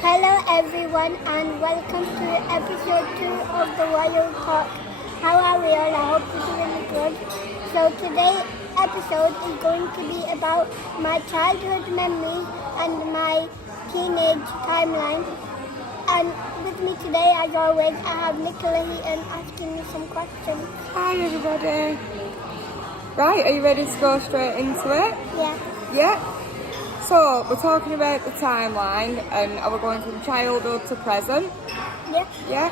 Hello everyone and welcome to episode 2 of the Wild Talk. How are we all? I hope you're doing good. So today's episode is going to be about my childhood memories and my teenage timeline. And with me today, as always, I have Nicola Heaton asking me some questions. Hi everybody. Right, are you ready to go straight into it? Yeah. Yeah. So, we're talking about the timeline and we're going from childhood to present. Yeah. Yeah.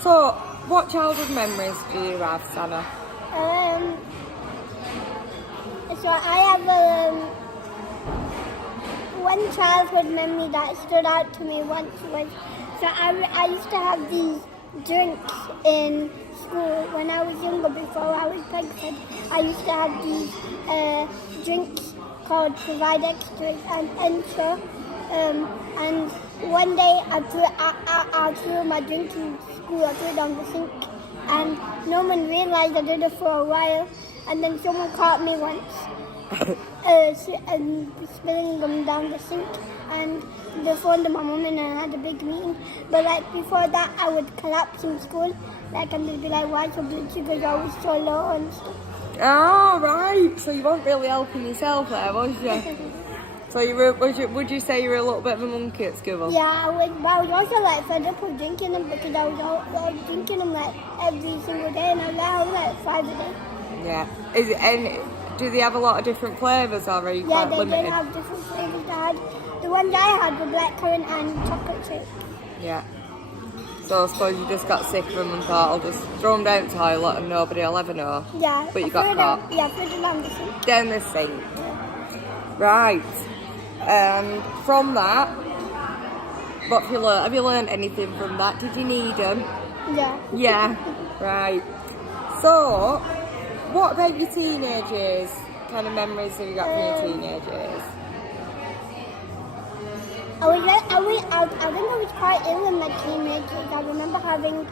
So, what childhood memories do you have, Sana? So I have one childhood memory that stood out to me once was, so I used to have these drinks in school when I was younger before I was pregnant. I used to have these drinks called Provide Extras and Ensure. And one day I threw my drink in school, I threw it down the sink, and no one realized I did it for a while, and then someone caught me once spilling them down the sink, and they phoned my mum and I had a big meeting. But like before that I would collapse in school, like, and they'd be like, why your blood sugar's always so low and stuff. Oh, right. So you weren't really helping yourself there, was you? So would you say you were a little bit of a monkey at school? Yeah, I was, but I was also like fed up of drinking them because I was drinking them like every single day, and I was like 5 a day. Yeah. Do they have a lot of different flavours, or are you Yeah, quite they limited? did have different flavours. The ones I had were blackcurrant and chocolate chip. Yeah. So I suppose you just got sick of them and thought, I'll just throw them down the toilet and nobody will ever know. Yeah. But you got caught. Yeah, threw them down the sink. Down the sink. Right. From that, what have you learned? Have you learned anything from that? Did you need them? Yeah. Yeah. Right. So, what about your teenage years? What kind of memories have you got from your teenage years? I think I was quite ill in my teenage years. I remember having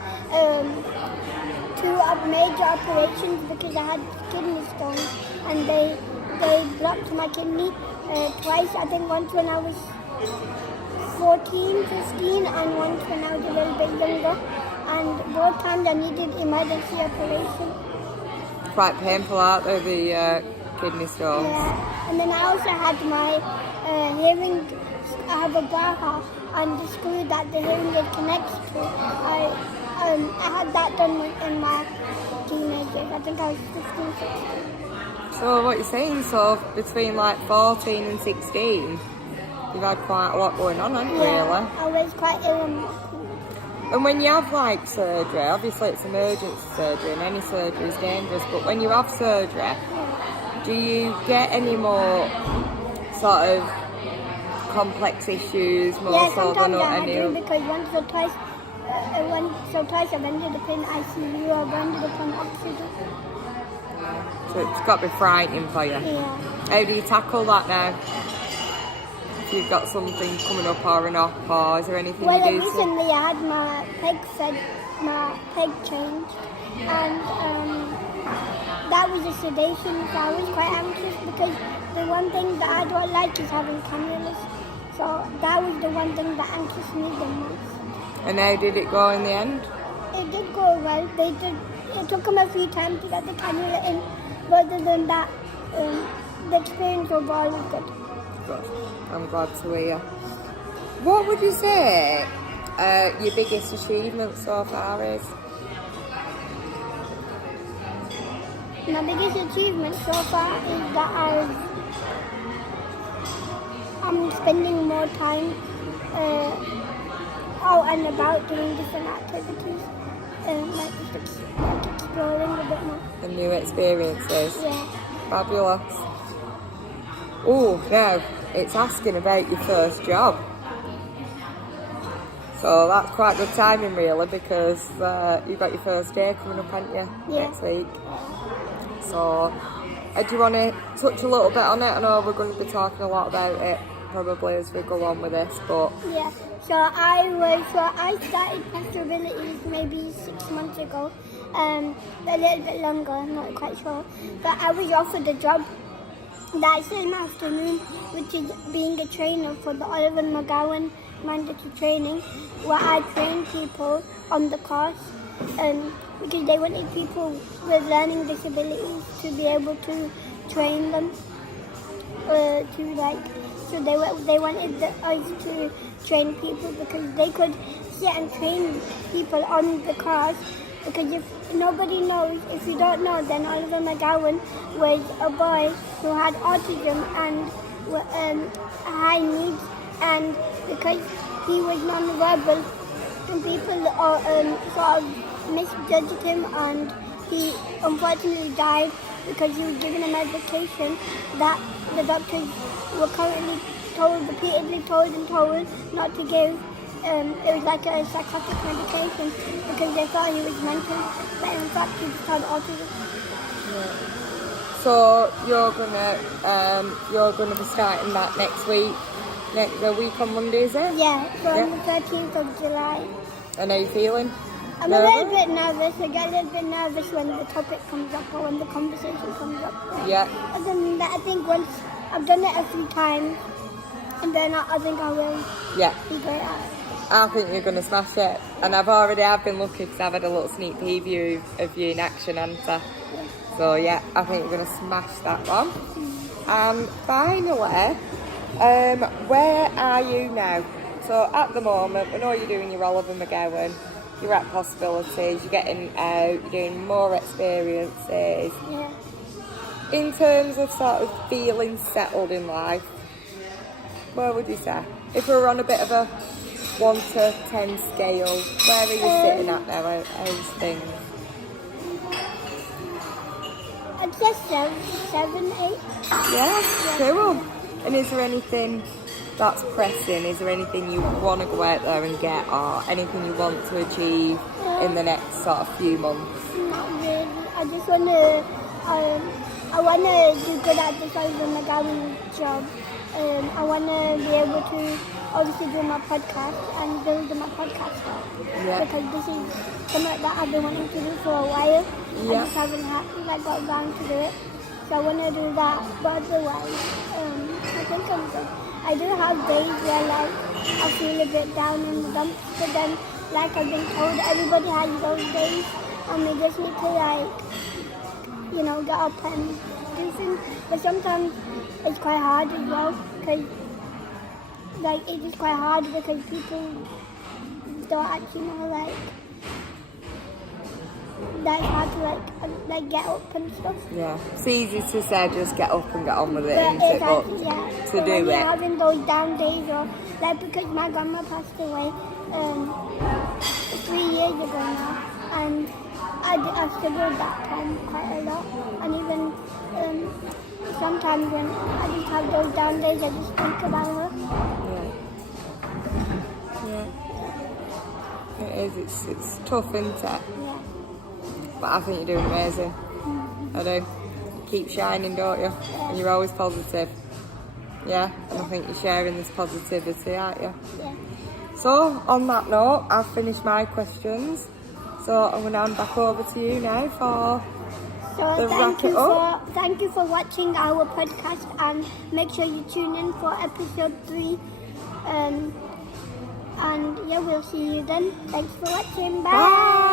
two major operations because I had kidney stones, and they blocked my kidney twice. I think once when I was 14, 15, and once when I was a little bit younger. And both times I needed emergency operation. Quite painful, aren't they, the kidney stones? Yeah. And then I also had my hearing. I have a bar on the screw that the hearing aid connects to. I had that done in my teenage years. I think I was 15, 16. So what you're saying, so between like 14 and 16, you've had quite a lot going on, haven't you, really? I was quite ill in my teenage. And when you have like surgery, obviously it's emergency surgery and any surgery is dangerous, but when you have surgery, do you get any more sort of complex issues, more so than Sometimes any? I do, because once or twice I've ended up in ICU or I've ended up on oxygen. So it's got to be frightening for you. Yeah. How do you tackle that now? If you've got something coming up or an op, or is there anything Well, you do recently I had my peg changed, and that was a sedation, so I was quite anxious because the one thing that I don't like is having cannulas. So that was the one thing that anxious me the most. And how did it go in the end? It did go well. It took them a few times to get the cannula in, but other than that, the experience overall was good. Good. I'm glad to hear. What would you say your biggest achievement so far is? My biggest achievement so far is that I'm spending more time out and about doing different activities, like exploring a bit more. The new experiences? Yeah. Fabulous. Oh, now it's asking about your first job. So that's quite good timing, really, because you've got your first day coming up, haven't you? Yeah. Next week. So, do you want to touch a little bit on it? I know we're going to be talking a lot about it probably as we go on with this, but Yeah. So I started Possibilities maybe 6 months ago, a little bit longer, I'm not quite sure. But I was offered a job that same afternoon, which is being a trainer for the Oliver McGowan mandatory training where I train people on the course because they wanted people with learning disabilities to be able to train them so they wanted us to train people because they could sit and train people on the course. Because if nobody knows, if you don't know, then Oliver McGowan was a boy who had autism and high needs, and because he was non-verbal, people sort of misjudged him, and he unfortunately died because he was given a medication that the doctors were currently repeatedly told not to give. It was like a psychotic medication because they thought he was mental, but in fact he just had autism. Yeah. So you're gonna be starting that next week, the week on Monday, is it? Yeah, so on the 13th of July. And how are you feeling? I'm a little bit nervous. I get a little bit nervous when the topic comes up or when the conversation comes up. Yeah. Other than that, I think once I've done it a few times, and then I think I will be great at it. I think you're going to smash it. And I've been lucky because I've had a little sneak preview of you in action, Anta. So yeah, I think you're going to smash that one. And finally, where are you now? So at the moment, we know you're doing your Oliver McGowan, you're at Possibilities, you're getting out, you're doing more experiences. Yeah. In terms of sort of feeling settled in life, where would you say? If we were on a bit of a 1 to 10 scale, where are you sitting at now? How's things? I'd say 7, 8. Yeah, cool. And is there anything that's pressing? Is there anything you want to go out there and get, or anything you want to achieve in the next sort of few months? Not really. I just want to. I want to do good at this Oliver McGowan job. I want to be able to obviously do my podcast and build my podcast up. Yeah. Because this is something that I've been wanting to do for a while. Yeah. I just haven't got around to do it. So I want to do that. But otherwise, I think I'm good. I do have days where I feel a bit down in the dumps, but then like I've been told, everybody has those days, and we just need to get up and do things. But sometimes it's quite hard as well, because it is quite hard because people don't actually know that it's hard to get up and stuff. Yeah, it's easy to say just get up and get on with it, But isn't it? it's But actually, yeah. to But do when it. you're having those down days, or because my grandma passed away 3 years ago now, and I struggled that time quite a lot, and even sometimes when I just have those down days, I just think about her. Yeah. It is. It's tough, isn't it? Yeah. But I think you're doing amazing. I do. Keep shining, don't you? And you're always positive. Yeah, and I think you're sharing this positivity, aren't you? Yeah. So, on that note, I've finished my questions. So, I'm going to hand back over to you now for the wrap it up. Thank you for watching our podcast, and make sure you tune in for episode 3. And yeah, we'll see you then. Thanks for watching. Bye. Bye.